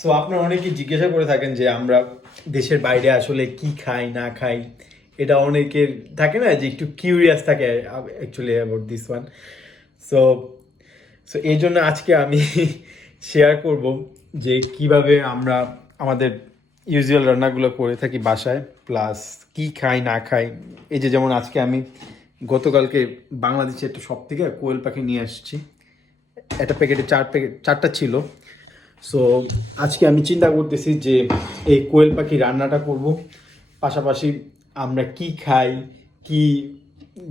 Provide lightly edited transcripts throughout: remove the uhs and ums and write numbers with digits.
So আপনারা অনেকেই জিজ্ঞাসা করে থাকেন যে আমরা দেশের বাইরে আসলে কি খাই না খাই। এটা অনেকের থাকে না যে একটু কিউরিয়াস থাকে actually about this one. So so এই জন্য আজকে আমি শেয়ার করব যে কিভাবে আমরা আমাদের ইউজুয়াল রান্নাগুলো করে থাকি বাসায়, প্লাস কি খাই না খাই। এই যে যেমন আজকে আমি গতকালকে বাংলাদেশে একটা শপ থেকে কোয়েল পাখি নিয়ে আসছি। একটা প্যাকেটে 4টা ছিল। সো আজকে আমি চিন্তা করতেছি যে এই কোয়েল পাখি রান্নাটা করব, পাশাপাশি আমরা কি খাই, কি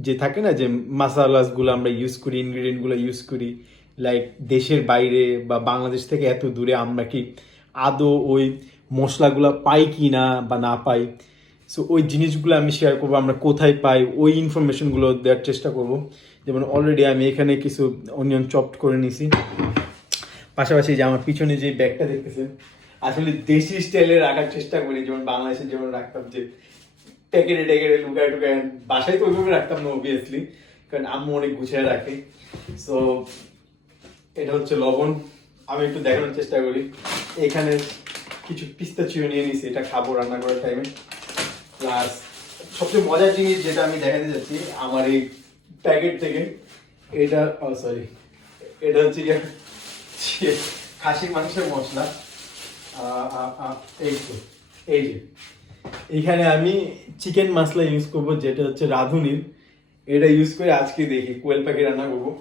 যে থাকে না যে মাসালাসগুলো আমরা ইউজ করি, ইনগ্রিডিয়েন্টগুলো ইউজ করি, লাইক দেশের বাইরে বা বাংলাদেশ থেকে এত দূরে আমরা কি আদৌ ওই মশলাগুলো পাই কি না বা না পাই। সো ওই জিনিসগুলো আমি শেয়ার করবো, আমরা কোথায় পাই ওই ইনফরমেশনগুলো দেওয়ার চেষ্টা করব। যেমন অলরেডি আমি এখানে কিছু অনিয়ন চপড করে নিছি। পাশাপাশি যে আমার পিছনে যে ব্যাগটা দেখতেছেন, আসলে দেশি স্টাইলে রাখার চেষ্টা করি, যেমন বাংলাদেশে যেমন রাখতাম যে প্যাকেটে ট্যাকেটে লুকায় টুকায়। বাসায় তো ওইভাবে রাখতাম না অবভিয়াসলি, কারণ আম্মু অনেক গুছিয়ে রাখে। সো এটা হচ্ছে লবণ, আমি একটু দেখানোর চেষ্টা করি। এখানে কিছু পিস্তা চিও নিয়ে নিয়েছি, এটা খাবো রান্না করার টাইমে। প্লাস সবচেয়ে মজার জিনিস যেটা আমি দেখাতে যাচ্ছি আমার এই প্যাকেট থেকে, এটা সরি, এটা হচ্ছে খাসির মাংসের মশলা। এই তো, এই যে এইখানে আমি চিকেন মশলা ইউজ করবো, যেটা হচ্ছে রাঁধুনির। এটা ইউজ করে আজকে দেখি কোয়েল পাখি রান্না করবো।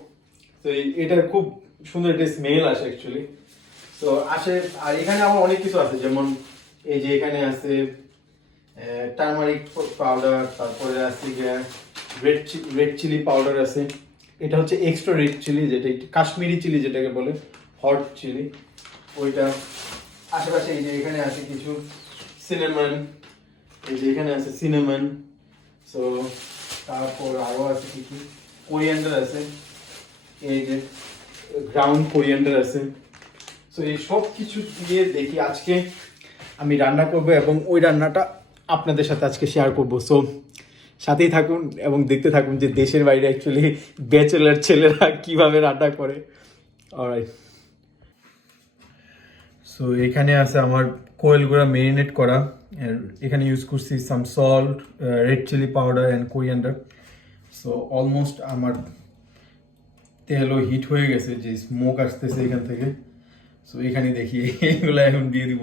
তো এটার খুব সুন্দর একটা স্মেল আসে অ্যাকচুয়ালি। তো আসে। আর এখানে আমার অনেক কিছু আছে, যেমন এই যে এখানে আছে টার্মারিক পাউডার, তারপরে আছে রেড চিলি পাউডার আছে। এটা হচ্ছে এক্সট্রা রেড চিলি, যেটা একটু কাশ্মীরি চিলি যেটাকে বলে, হট চিলি ওইটা। আশেপাশে এই যে এখানে আছে কিছু সিনেমন, এই যে এখানে আছে সিনেমন। সো তারপর আরও আছে কিছু কোরিয়ান্ডার আছে, এই যে গ্রাউন্ড কোরিয়ান্ডার আছে। সো এই সব কিছু দিয়ে দেখি আজকে আমি রান্না করব, এবং ওই রান্নাটা আপনাদের সাথে আজকে শেয়ার করব। সো সাথেই থাকুন এবং দেখতে থাকুন যে দেশের বাইরে অ্যাকচুয়ালি ব্যাচেলার ছেলেরা কিভাবে রান্না করে। অলরাইট। সো এখানে আছে আমার কোয়েলগুলো মেরিনেট করা। আর এখানে ইউজ করছি some salt, red chili powder and coriander. So almost আমার তেলও হিট হয়ে গেছে, যে স্মোক আসতেছে এখান থেকে। সো এখানে দেখি এগুলো এখন দিয়ে দিব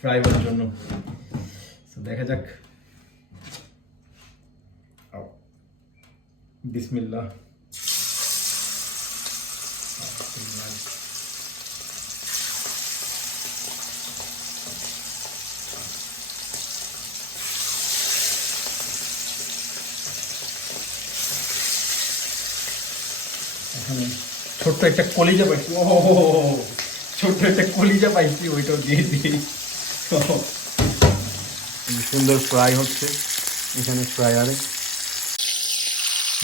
ফ্রাই করার জন্য। সো দেখা যাক। বিসমিল্লাহ। এখানে ছোট্ট একটা কলিজা পাইছি, ও ছোট্ট একটা কলিজা পাইছি, ওইটাও দিয়ে দিই। সুন্দর ফ্রাই হচ্ছে এখানে ফ্রায়ারে।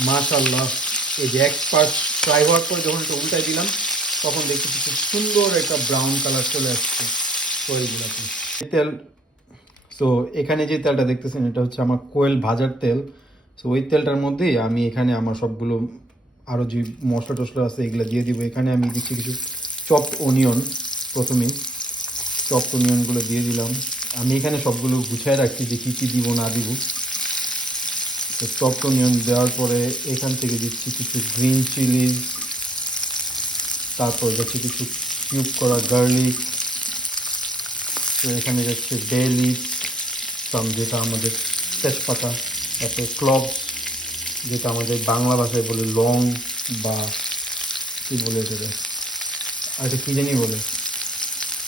মাশাআল্লাহ, এই যে এক্সপার্ট ফ্রাই হওয়ার পরে যখন এটা উল্টাই দিলাম, তখন দেখছি খুব সুন্দর একটা ব্রাউন কালার চলে আসছে কোয়েলগুলোতে। তেল, সো এখানে যে তেলটা দেখতেছেন এটা হচ্ছে আমার কোয়েল ভাজার তেল। সো ওই তেলটার মধ্যেই আমি এখানে আমার সবগুলো আরও যে মশলা টশলা আছে এগুলো দিয়ে দিব। এখানে আমি দিচ্ছি কিছু চপড অনিয়ন। প্রথমেই চপড অনিয়নগুলো দিয়ে দিলাম। আমি এখানে সবগুলো গুছায় রাখছি যে কী কী দিব না দিব। তো চপড অনিয়ন দেওয়ার পরে এখান থেকে দিচ্ছি কিছু গ্রিন চিলি, তারপর যাচ্ছে কিছু কিউব করা গার্লিক। তো এখানে যাচ্ছে বে লিফ, যেটা আমাদের তেজপাতা, তারপরে ক্লভ, যেটা আমাদের বাংলা ভাষায় বলে লং, বা কী বলে এটাকে, আর এটা কী জানি বলে,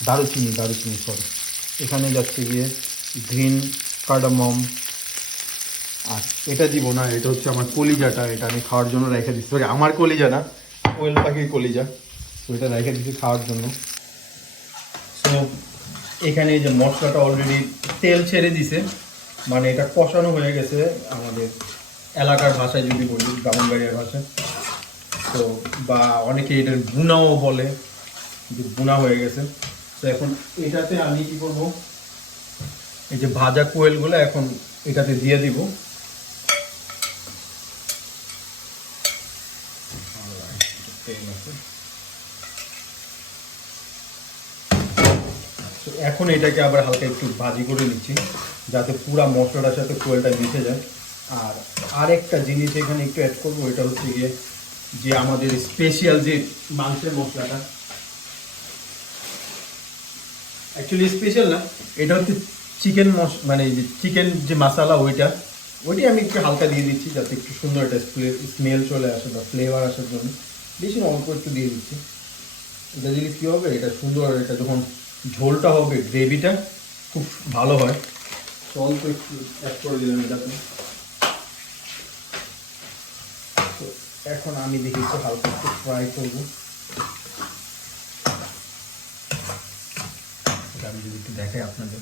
দারুচিনি, দারুচিনি সরি। এখানে যাচ্ছে গিয়ে গ্রিন কার্ডামম। আর এটা দিব না, এটা হচ্ছে আমার কলিজাটা, এটা আমি খাওয়ার জন্য রেখে দিচ্ছি। সরি, আমার কলিজা না, কোয়েল পাখির কলিজা। তো এটা রেখে দিচ্ছি খাওয়ার জন্য। সো এখানে এই যে মশলাটা অলরেডি তেল ছেড়ে দিছে, মানে এটা কষানো হয়ে গেছে আমাদের এলাকার ভাষায় যদি বলি, ব্রাহ্মণবাড়িয়ার ভাষায়। তো বা অনেকে এটার বুনাও বলে, যে বুনা হয়ে গেছে। তো এখন এটাতে আমি কি করব, এই যে ভাজা কোয়েলগুলো এখন এটাতে দিয়ে দিব। তো এখন এটাকে আবার হালকা একটু ভাজি করে নিচ্ছি যাতে পুরা মশলাটার সাথে কোয়েলটা মিশে যায়। আর আরেকটা জিনিস এখানে একটু অ্যাড করবো, এটা হচ্ছে গিয়ে যে আমাদের স্পেশাল যে মাংসের মশলাটা, অ্যাকচুয়ালি স্পেশাল না, এটা হচ্ছে চিকেন মানে চিকেন যে মশলা ওইটাই আমি একটু হালকা দিয়ে দিচ্ছি যাতে একটু সুন্দর একটা স্মেল চলে আসে বা ফ্লেভার আসার জন্য। বেশি না, অল্প একটু দিয়ে দিচ্ছি। এটা দিলে কী হবে, এটা সুন্দর, এটা যখন ঝোলটা হবে গ্রেভিটা খুব ভালো হয়। তো অল্প একটু অ্যাড করে দিলাম এটাতে। তো এখন আমি দেখি একটু হালকা একটু ফ্রাই করবো। এটা আমি যদি একটু দেখাই আপনাদের।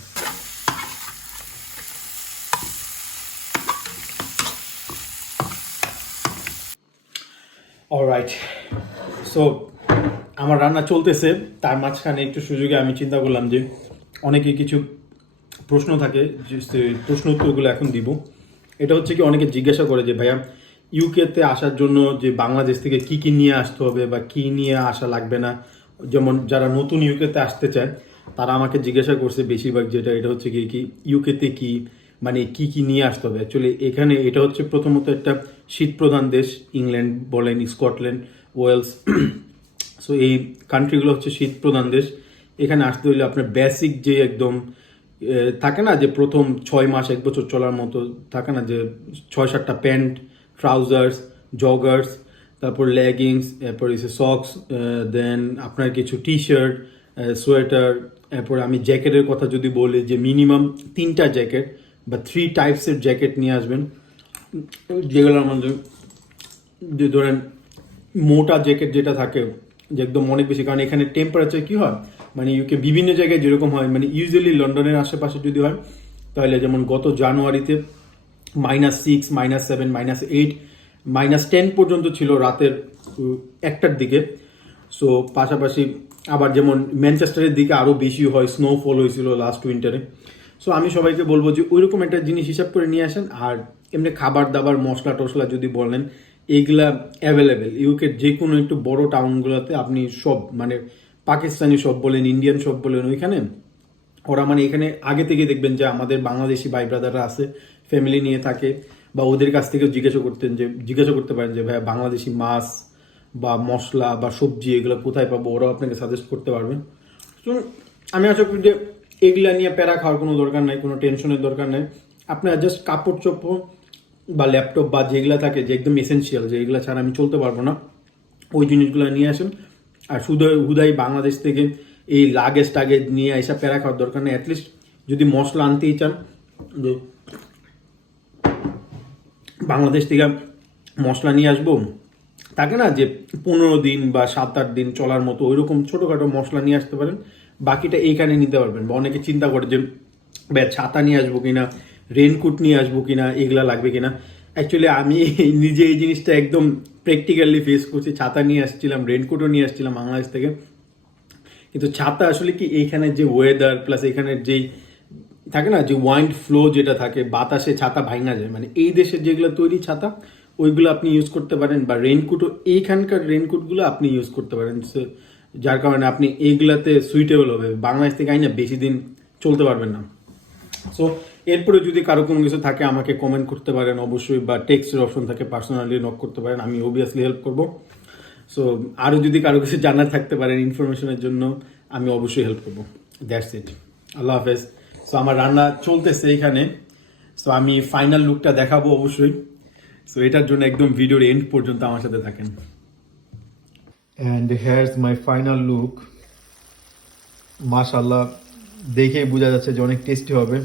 অলরাইট, সো আমার রান্না চলতেছে, তার মাঝখানে একটু সুযোগে আমি চিন্তা করলাম যে অনেকে কিছু প্রশ্ন থাকে, যে প্রশ্ন উত্তরগুলো এখন দিব। এটা হচ্ছে কি, অনেকে জিজ্ঞাসা করে যে ভাইয়া ইউকেতে আসার জন্য যে বাংলাদেশ থেকে কি কি নিয়ে আসতে হবে বা কি নিয়ে আসা লাগবে না, যেমন যারা নতুন ইউকেতে আসতে চায় তারা আমাকে জিজ্ঞাসা করছে বেশিরভাগ, যেটা এটা হচ্ছে কি ইউকেতে কি মানে কি কি নিয়ে আসতে হবে। অ্যাকচুয়ালি এখানে এটা হচ্ছে প্রথমত একটা শীতপ্রধান দেশ, ইংল্যান্ড বলেন, স্কটল্যান্ড, ওয়েলস, সো এই কান্ট্রিগুলো হচ্ছে শীতপ্রধান দেশ। এখানে আসতে হলে আপনার বেসিক যে একদম থাকে না যে প্রথম 6 মাস 1 বছর চলার মতো থাকে না, যে 6-7টা প্যান্ট, ট্রাউজার্স, জগার্স, তারপর লেগিংস, এরপর এসে সক্স, দেন আপনার কিছু টি শার্ট, সোয়েটার, এরপর আমি জ্যাকেটের কথা যদি বলি যে মিনিমাম 3টা জ্যাকেট বা 3 টাইপসের জ্যাকেট নিয়ে আসবেন, যেগুলোর মধ্যে যে ধরেন মোটা জ্যাকেট যেটা থাকে যে একদম অনেক বেশি, কারণ এখানে টেম্পারেচার কি হয় মানে ইউকে বিভিন্ন জায়গায় যেরকম হয়, মানে ইউজুয়ালি লন্ডনের আশেপাশে যদি হয় তাহলে যেমন গত জানুয়ারিতে -6, -7, -8, -10 পর্যন্ত ছিল রাতের 1টার দিকে। সো পাশাপাশি আবার যেমন ম্যানচেস্টারের দিকে আরও বেশি হয়, স্নোফল হয়েছিল লাস্ট উইন্টারে। সো আমি সবাইকে বলবো যে ওইরকম একটা জিনিস হিসাব করে নিয়ে আসেন। আর এমনি খাবার দাবার মশলা টশলা যদি বলেন, এইগুলা অ্যাভেলেবেল ইউকের যে কোনো একটু বড় টাউনগুলোতে আপনি সব মানে পাকিস্তানি সব বলেন, ইন্ডিয়ান সব বলেন, ওইখানে ওরা মানে এখানে আগে থেকে দেখবেন যে আমাদের বাংলাদেশি ভাই ব্রাদাররা আছে, ফ্যামিলি নিয়ে থাকে, বা ওদের কাছ থেকেও জিজ্ঞাসা করতে পারেন যে ভাই বাংলাদেশি মাছ বা মশলা বা সবজি এগুলো কোথায় পাবো, ওরাও আপনাকে সাজেস্ট করতে পারবে। তো আমি আশা করি যে এগুলা নিয়ে প্যারা খাওয়ার কোনো দরকার নাই, কোনো টেনশনের দরকার নেই। আপনার জাস্ট কাপড় চোপড় বা ল্যাপটপ বা যেগুলো থাকে যে একদম এসেনশিয়াল, যে এগুলো ছাড়া আমি চলতে পারবো না, ওই জিনিসগুলো নিয়ে আসেন। আর শুধু হুদাই বাংলাদেশ থেকে এই লাগেজ টাগেজ নিয়ে এসব প্যারা খাওয়ার দরকার নেই। অ্যাটলিস্ট যদি মশলা আনতেই চান, যে বাংলাদেশ থেকে মশলা নিয়ে আসবো, থাকে না যে 15 দিন বা 7-8 দিন চলার মতো ওইরকম ছোটোখাটো মশলা নিয়ে আসতে পারেন, বাকিটা এইখানে নিতে পারবেন। বা অনেকে চিন্তা করে যে ছাতা নিয়ে আসবো কিনা, রেনকোট নিয়ে আসবো কিনা, এগুলা লাগবে কিনা। অ্যাকচুয়ালি আমি নিজে এই জিনিসটা একদম প্র্যাকটিক্যালি ফেস করছি। ছাতা নিয়ে আসছিলাম, রেনকোটও নিয়ে আসছিলাম বাংলাদেশ থেকে, কিন্তু ছাতা আসলে কি এইখানে যে ওয়েদার প্লাস এখানের যেই থাকে না যে ওয়াইন্ড ফ্লো যেটা থাকে, বাতাসে ছাতা ভাঙা যায়, মানে এই দেশের যেগুলো তৈরি ছাতা ওইগুলো আপনি ইউজ করতে পারেন, বা রেইনকোটও এইখানকার রেইনকোটগুলো আপনি ইউজ করতে পারেন। যার কারণে আপনি এইগুলাতে সুইটেবল হবে। বাংলাদেশ থেকে আইনা বেশি দিন চলতে পারবেন না। সো এরপরে যদি কারো কোনো কিছু থাকে আমাকে কমেন্ট করতে পারেন অবশ্যই, বা টেক্সটের অপশন থাকে পার্সোনালি নক করতে পারেন, আমি অবভিয়াসলি হেল্প করবো। সো আরও যদি কারো কিছু জানার থাকতে পারেন ইনফরমেশনের জন্য, আমি অবশ্যই হেল্প করবো। দ্যাটস ইট, আল্লাহ হাফেজ। সো আমার রান্না চলতেছে এখানে, সো আমি ফাইনাল লুকটা দেখাবো অবশ্যই। সো এটার জন্য একদম ভিডিওর এন্ড পর্যন্ত আমার সাথে থাকেন। And hairs my final look. মাশাআল্লাহ, দেখেই বোঝা যাচ্ছে যে অনেক টেস্টি হবে।